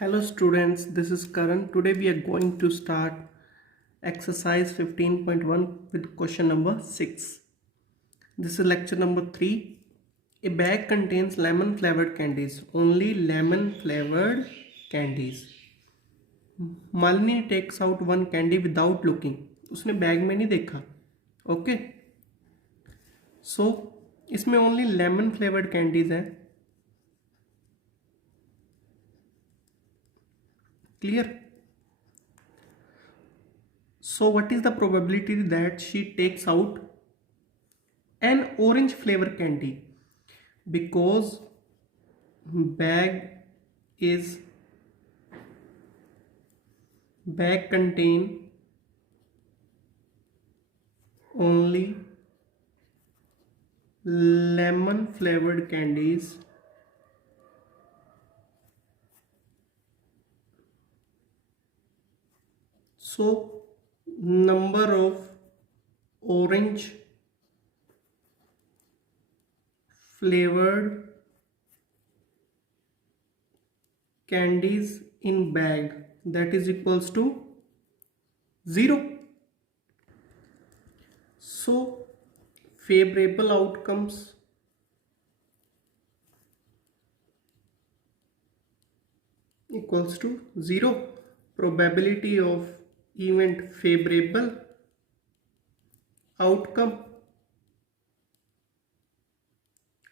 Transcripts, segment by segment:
Hello students, this is Karan. Today we are going to start exercise 15.1 with question number 6. This is lecture number 3. A bag contains lemon flavored candies. Only lemon flavored candies. Malini takes out one candy without looking. उसने bag में नहीं देखा. Okay. So इसमें only lemon flavored candies हैं. Clear? So what is the probability that she takes out an orange flavor candy? Because bag contain only lemon flavored candies. So number of orange flavored candies in bag, that is equals to 0. So favorable outcomes equals to 0. Probability of event favorable outcome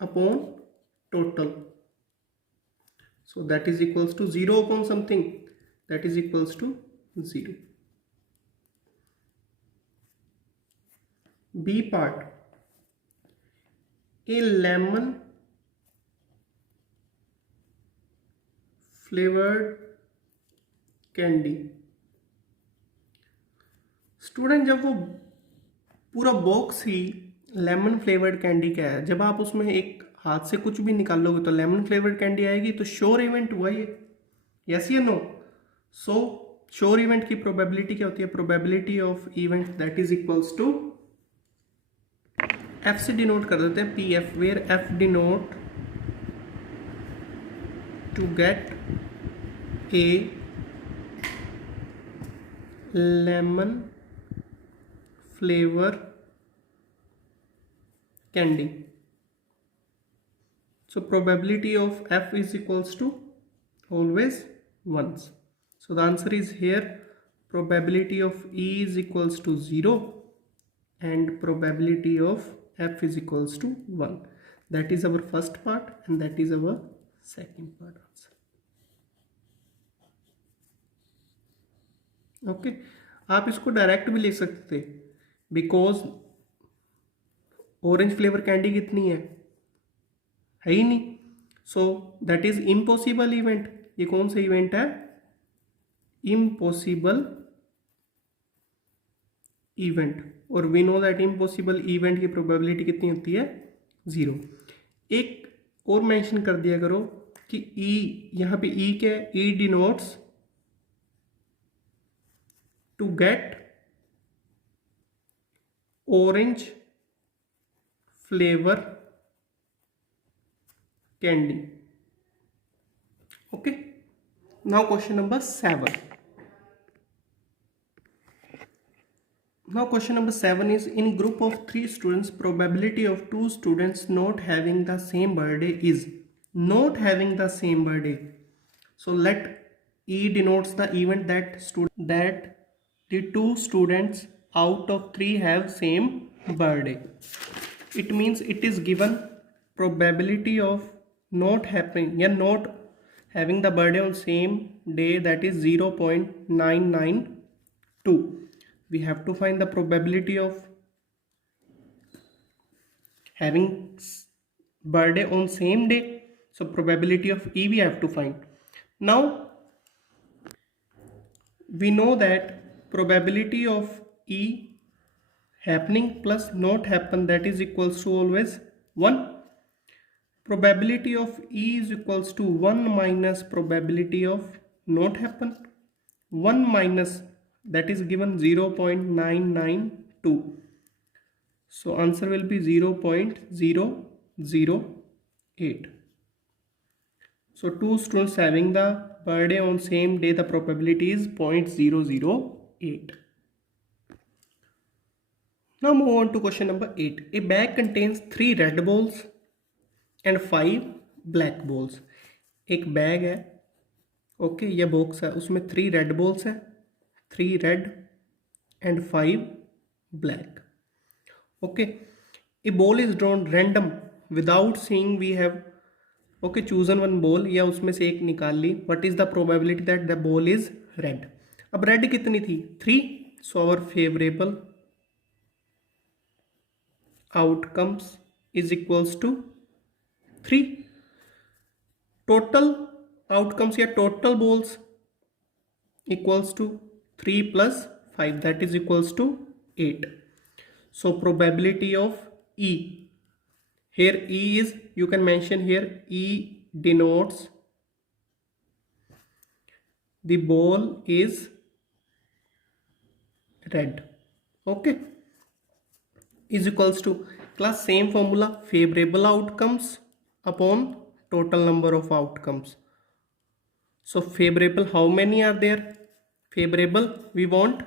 upon total. So that is equals to 0 upon something, that is equals to 0. B part. A lemon flavored candy. Student जब वो पूरा box ही lemon flavoured candy का है, जब आप उसमें एक हाथ से कुछ भी निकालोगे तो लेमन फ्लेवर्ड कैंडी आएगी, तो श्योर इवेंट वही है. यस या नो? सो श्योर इवेंट की प्रोबेबिलिटी क्या होती है? Probability of event that is equals to F से डिनोट कर देते हैं, P F, where F denote to get a lemon flavor candy. So probability of f is equals to always 1. So the answer is here, probability of e is equals to 0 and probability of f is equals to 1. That is our first part and that is our second part answer. Okay आप इसको direct भी लिख सकते थे, because orange flavour candy कितनी है ही नहीं. So that is impossible event. ये कौन सा इवेंट है? Impossible event. और we know that impossible event की प्रोबेबिलिटी कितनी होती है? 0. एक और मेंशन कर दिया करो कि ई, यहाँ पे ई क्या है? ई denotes to get orange flavor candy. Okay, now question number 7. Now question number 7 is, in group of 3 students, probability of 2 students not having the same birthday is not having the same birthday. So let E denotes the event that the 2 students out of 3 have same birthday. It means it is given probability of not happening, yeah, not having the birthday on same day, that is 0.992. We have to find the probability of having birthday on same day. So probability of E we have to find. Now we know that probability of E happening plus not happen, that is equals to always 1. Probability of E is equals to 1 minus probability of not happen. 1 minus, that is given 0.992. So answer will be 0.008. So 2 students having the birthday on same day, the probability is 0.008. Now move on to question number 8. A bag contains 3 red balls and 5 black balls. एक bag है, okay, यह box है, उसमें 3 red balls हैं, 3 red and 5 black. Okay, a ball is drawn random without seeing we have chosen one ball, या उसमें से एक निकाल ली. What is the probability that the ball is red? अब रेड कितनी थी? 3. So our favorable outcomes is equals to 3. Total outcomes या total balls equals to 3 plus 5, that is equals to 8. So probability of E, here E is, you can mention here, E denotes the ball is red. Okay, is equals to, class same formula, favorable outcomes upon total number of outcomes. So favorable, how many are there? Favorable, we want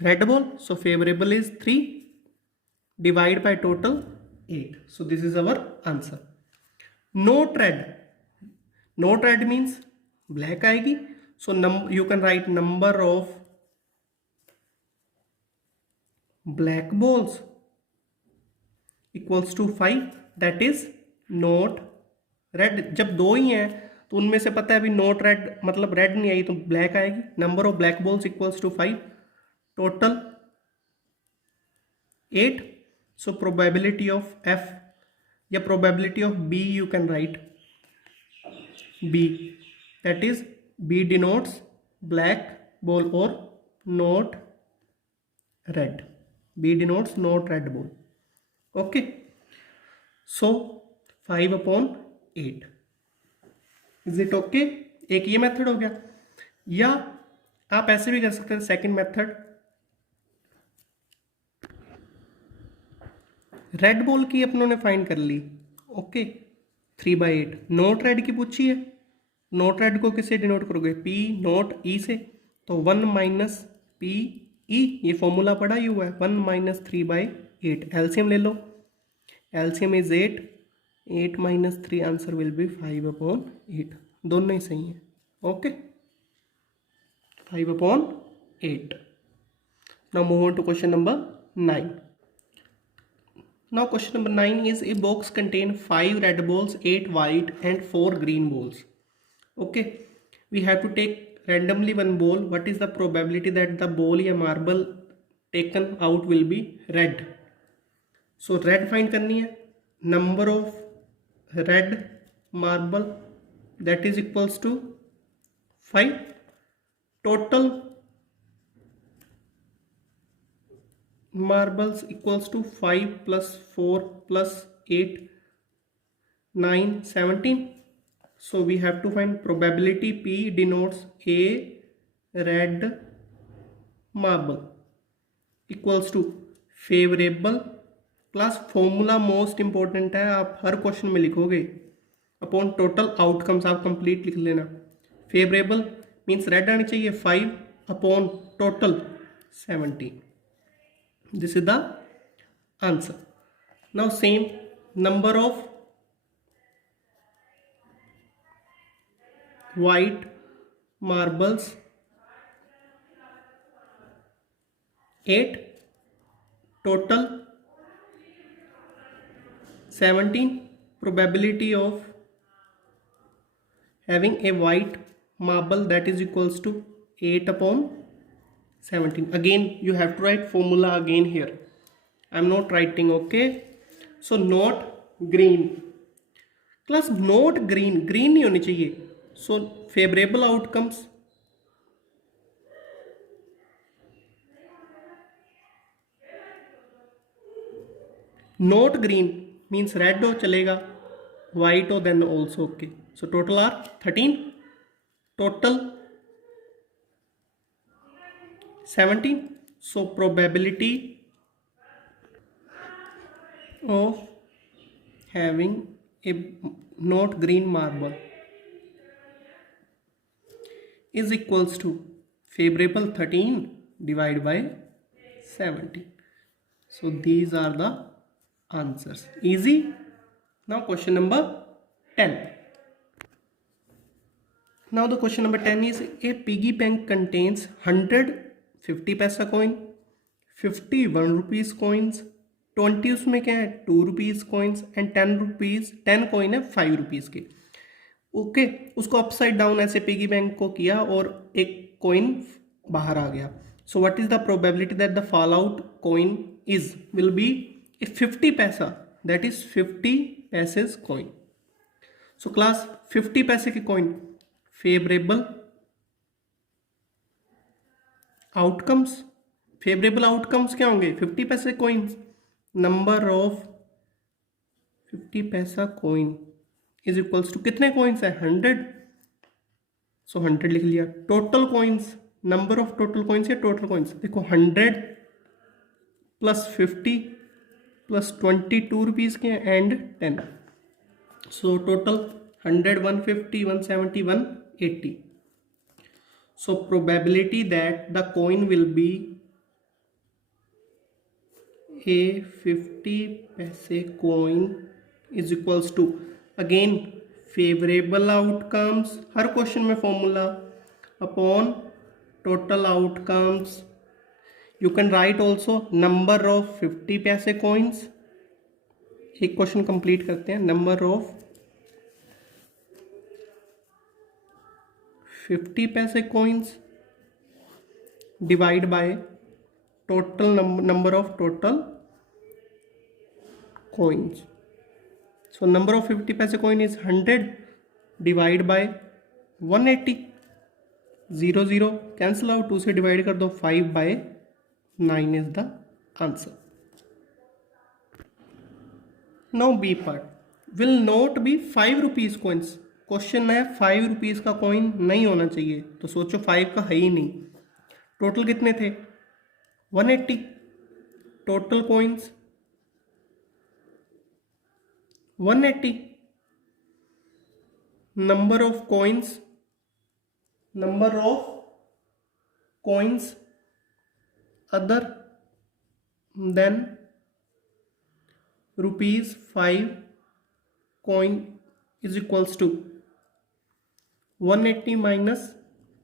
red ball, so favorable is 3, divide by total 8. So this is our answer. Not red, not red means black आएगी. So you can write number of black balls equals to 5, that is not red. जब दो ही हैं तो उनमें से पता है अभी नोट रेड मतलब रेड नहीं आई तो ब्लैक आएगी. Number of black balls equals to 5, total 8. So probability of F या probability of B you can write B, that is B denotes black ball or not red. B denotes not red ball. Okay, so 5/8. Is it okay? एक ये method हो गया, या आप ऐसे भी कर सकते हैं. सेकंड मेथड, रेड बॉल की अपनों ने फाइंड कर ली. ओके, 3/8. नोट रेड की पूछी है, नोट रेड को किससे डिनोट करोगे? P नोट E से, तो 1 माइनस पी ई, ये फॉर्मूला पढ़ा ही हुआ है. 1 माइनस 3/8. एलसीएम ले लो, LCM is 8, 8 minus 3, answer will be 5/8. दोनों ही सही है. Okay, 5/8. Now move on to question number 9. Now question number 9 is, a box contain 5 red balls, 8 white and 4 green balls. Okay, we have to take randomly one ball. What is the probability that the ball या marble taken out will be red? So red find करनी है. Number of red marble, that is equals to 5. Total marbles equals to 5 plus 4 plus 8, 9, 17. So we have to find probability. P denotes a red marble equals to favorable, plus formula most important है, आप हर question में लिखोगे, upon total outcomes. आप complete लिख लेना. Favourable means red आनी चाहिए 5 upon total 17. This is the answer. Now same number of white marbles 8, total 17. Probability of having a white marble, that is equals to 8/17. Again you have to write formula again here. I am not writing. Okay, so not green, class not green, green नहीं होनी चाहिए. So favorable outcomes, not green means red हो चलेगा, white हो then also okay. So total are 13, total 17. So probability of having a not green marble is equals to favorable 13 divided by 70. So these are the answers. Easy. Now question number 10. Now the question number 10 is a piggy bank contains 100 50 पैसा coin, 50 1 rupees coins, 20 उसमें क्या है 2 rupees coins and 10 rupees 10 coin है 5 rupees के. Okay उसको upside down ऐसे piggy bank को किया और एक कॉइन बाहर आ गया. So what is the probability that the fall out coin is will be 50 paisa, that is 50 paises coin. So class 50 पैसे के coin favourable outcomes. Favourable outcomes क्या होंगे 50 पैसे coins. Number of 50 paisa coin is equals to कितने coins है 100. So 100 लिख लिया. Total coins number of total coins या टोटल कॉइन्स देखो 100 प्लस 50 प्लस 22 रुपीज के and 10. So total 100 150 170 180. So probability that the coin will be a 50 paise coin is equals to again favourable outcomes, हर question में formula, upon total outcomes. You can write also number of 50 पैसे coins. एक question complete करते हैं. Number of 50 पैसे coins divide by total number of total coins. So number of 50 पैसे coin is 100 divide by 180. 0 0 cancel out, 2 से divide कर दो 5 by 9 is the answer. Now B part will not be 5 rupees coins. Question है 5 rupees का coin नहीं होना चाहिए, तो सोचो 5 का है ही नहीं. टोटल कितने थे 180. Total coins 180. number of coins other than rupees 5 coin is equals to 180 minus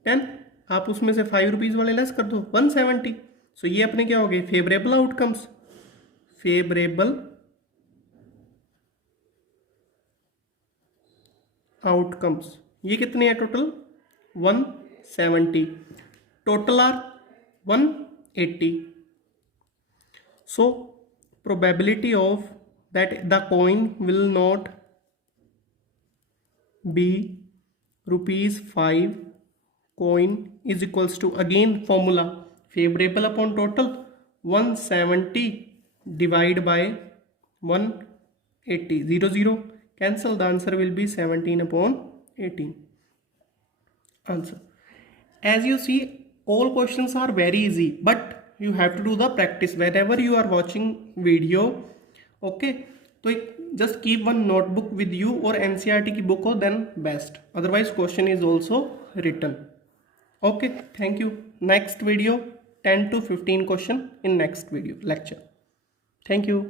10. आप उसमें से 5 रुपीज़ वाले लेस कर दो 170. सो ये अपने क्या हो गए फेवरेबल आउटकम्स. फेवरेबल आउटकम्स ये कितने हैं total 170. Total are 180. So probability of that the coin will not be rupees 5 coin is equals to again formula favourable upon total 170 divide by 180. 0 0 cancel, the answer will be 17 upon 18. Answer. As you see, all questions are very easy, but you have to do the practice whenever you are watching video. Okay, so just keep one notebook with you or NCERT की book हो then best. Otherwise question is also written. Okay, thank you. Next video 10 to 15 question in next video lecture. Thank you.